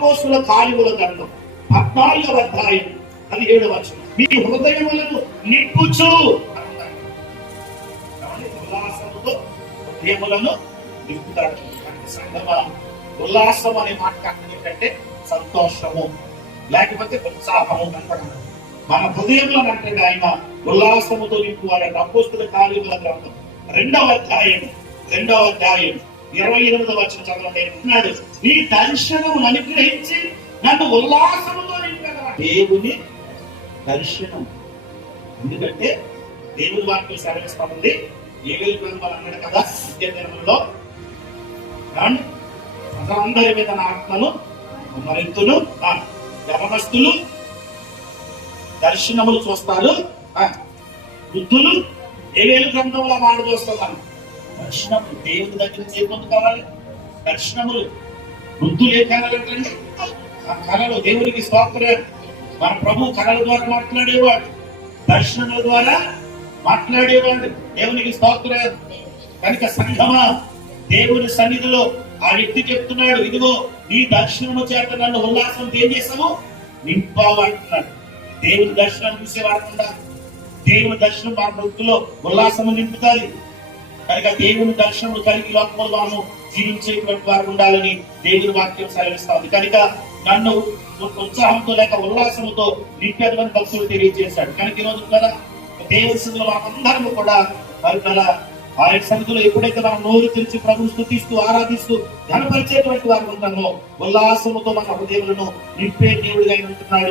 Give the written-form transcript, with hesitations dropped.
అపోస్తుల కార్యముల గ్రంథం 14వ అధ్యాయం 17వ వచనం. మీ హృదయములను నింపుచు, ఉల్లాసముతో హృదయములను నింపుతాడు. సంగమా, ఉల్లాసం అనే మాట ఏంటంటే సంతోషము లేకపోతే ఉత్సాహము కనపడదు. మన హృదయంలో అంటే ఆయన ఉల్లాసముతో నింపువాడు. అపోస్తుల కార్యముల గ్రంథం 2వ అధ్యాయం 28వ వచనం చదవండి. నీ దర్శనము అనుగ్రహించి నన్ను ఉల్లాసముతో నింపగలరా. దేవుని దర్శనం, ఎందుకంటే దేవుని వాక్యం సెలవిస్తా ఉంది. ఏవేలు గ్రంథాలు అన్నాడు కదా, నిత్యదినములో అందరి మీద నా ఆత్మను మరింతును, యవనస్తులు దర్శనములు చూస్తారు, వృద్ధులు ఏవేలు గ్రంథంలో మాట చూస్తున్నాను. దర్శనములు దేవుని దగ్గర చేరుకుంటూ కావాలి. దర్శనములు వృద్ధులు ఏ కళలంటే ఆ కళలు దేవునికి స్తోత్రం. మన ప్రభు కళల ద్వారా మాట్లాడేవాడు, దర్శనముల ద్వారా మాట్లాడేవాడు. దేవునికి స్తోత్రం. కనుక సంఘమా, దేవుని సన్నిధిలో ఆ వ్యక్తి చెప్తున్నాడు, ఇదిగో నీ దర్శనము చేత నన్ను ఉల్లాసం ఏం చేసాము నింపావు అంటున్నాడు. దేవుని దర్శనం చూసేవాడకుండా దేవుని దర్శనం మా వృత్తిలో ఉల్లాసము నింపుతాది. కనుక దేవుని దర్శనం కలిగి లోకంలో మనం జీవించేటువంటి వారు ఉండాలని దేవుని వాక్యం సెలవిస్తుంది. కనుక నన్ను ఉత్సాహంతో లేక ఉల్లాసంతో నింపేదని భక్తులు తెలియజేశాడు. కనుక ఈరోజు కదా దేవుని సన్నిధిలో అందరూ కూడా మరి కదా ఆయన సన్నిధిలో ఎప్పుడైతే మనం నోరు తెరిచి ప్రభువును స్తుతిస్తూ ఆరాధిస్తూ ఘనపరిచేటువంటి వారు ఉంటామో ఉల్లాసముతో మన హృదయములను నింపే దేవుడిగా ఉంటున్నాడు.